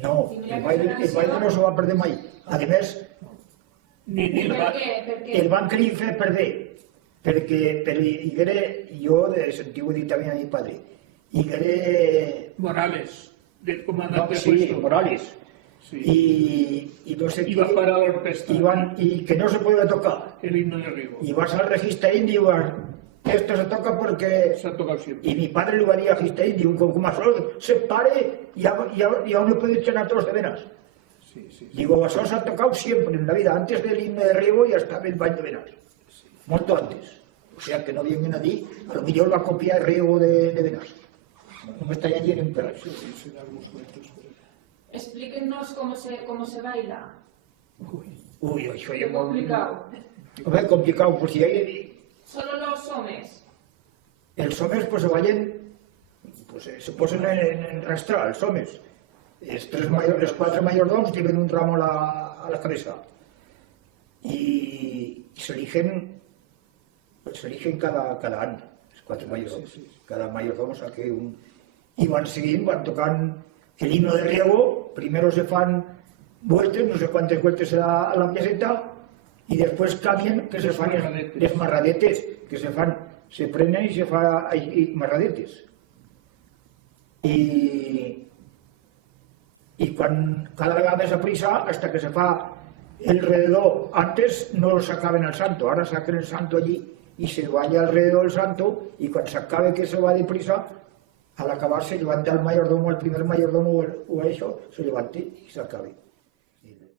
No, el baile no se va perdre mai. A més, el van querer fer perdre, perquè jo sentiu dir també a mi padre, Morales, del comandante sí, puesto. Morales, y no sé Iba para la orquesta. y que no se puede tocar. El himno de Riego. Y vas al registro indio y vas, esto se toca porque... Se ha tocado siempre. Y mi padre le iba a registro indio, como solo se pare y aún no puede echar a todos de veras. Digo, eso se ha tocado siempre en la vida, antes del himno de Riego ya estaba el baño de veras. Muerto antes. O sea que no vienen a ti, a lo mejor la copia de Riego de veras. No me estaría lleno en pedazo. Explíquenos cómo se baila. Uy, eso Es complicado. Es complicado, pues si hay... Solo los hombres. Els homes pues, se ballen, pues, se posen en rastra, els homes. Els quatre mayordoms lleven un ramo a la cabeza. Y se eligen cada any, els quatre mayordoms. Cada mayordomo saque un... I van seguint, van tocant el himno de Riego, primero se fan vueltas, no sé cuántas vueltas se da a la meseta, y después cambian que se fan les marradetes, que se prenen y se fan marradetes. Y quan cada vegada més a prisa, hasta que se fa alrededor, antes no lo sacaban al santo, ahora sacan el santo allí y se vaya alrededor del santo, y cuando se acabe que se va deprisa, al acabar se levanta el mayordomo, el primer mayordomo o eso, se levante y se acabe.